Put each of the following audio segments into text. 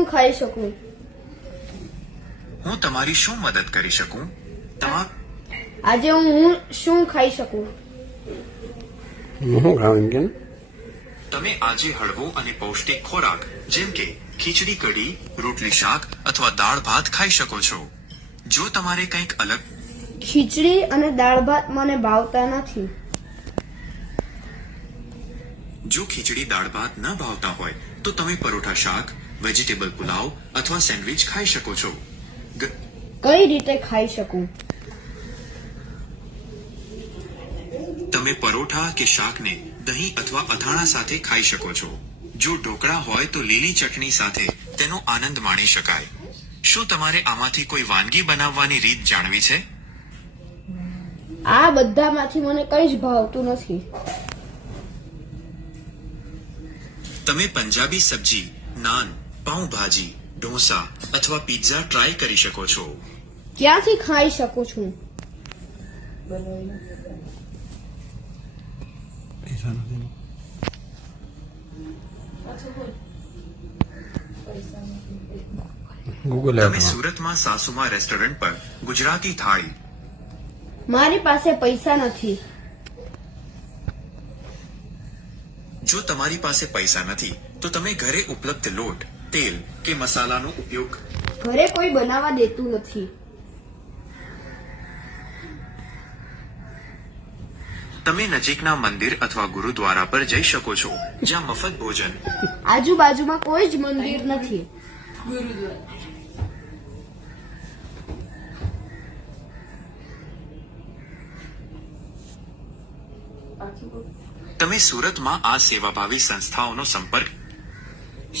શું ખાઈ શકું? હું તમારી શું મદદ કરી શકું? આજે હું શું ખાઈ શકું? હું ખાવું કે તમે આજે હળવો અને પૌષ્ટિક ખોરાક જેમ કે ખીચડી કઢી, રોટલી શાક અથવા દાળ ભાત ખાઈ શકો છો. જો તમારે કંઈક અલગ ખીચડી અને દાળ ભાત મને ભાવતા નથી. જો ખીચડી દાળ ભાત ન ભાવતા હોય તો તમે પરોઠા શાક, વેજીટેબલ પુલાવ અથવા સેન્ડવિચ ખાઈ શકો છો. કઈ રીતે ખાઈ શકું? તમે પરોઠા કે શાકને દહીં અથવા અથાણા સાથે ખાઈ શકો છો. જો ઢોકળા હોય તો લીલી ચટણી સાથે તેનો આનંદ માણી શકાય. શું તમારે આમાંથી કોઈ વાનગી બનાવવાની રીત જાણવી છે? આ બધામાંથી મને કઈ જ ભાવતું નથી. તમે પંજાબી સબ્જી, નાન, પાઉંભાજી, ઢોસા અથવા પિઝા ટ્રાય કરી શકો છો. ક્યાંથી ખાઈ શકું છું? ગૂગલ તમે સુરતમાં સાસુમા રેસ્ટોરન્ટ પર ગુજરાતી થાળી. મારી પાસે પૈસા નથી. જો તમારી પાસે પૈસા નથી તો તમે ઘરે ઉપલબ્ધ લોટ, તેલ કે મસાલાનો ઉપયોગ. ઘરે કોઈ બનાવવા દેતું નથી. તમે નજીકના મંદિર અથવા ગુરુદ્વારા પર જઈ શકો છો જ્યાં મફત ભોજન. આજુબાજુમાં કોઈ જ મંદિર નથી. તમે સુરતમાં આ સેવાભાવી સંસ્થાઓનો સંપર્ક.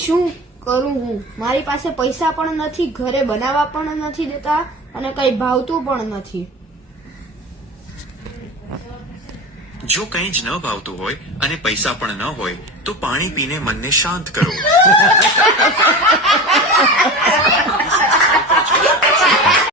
શું કરું હું? મારી પાસે પૈસા પણ નથી, ઘરે બનાવવા પણ નથી દેતા અને કઈ ભાવતું પણ નથી. જો કંઈ જ ન ભાવતું હોય અને પૈસા પણ ન હોય તો પાણી પીને મનને શાંત કરો.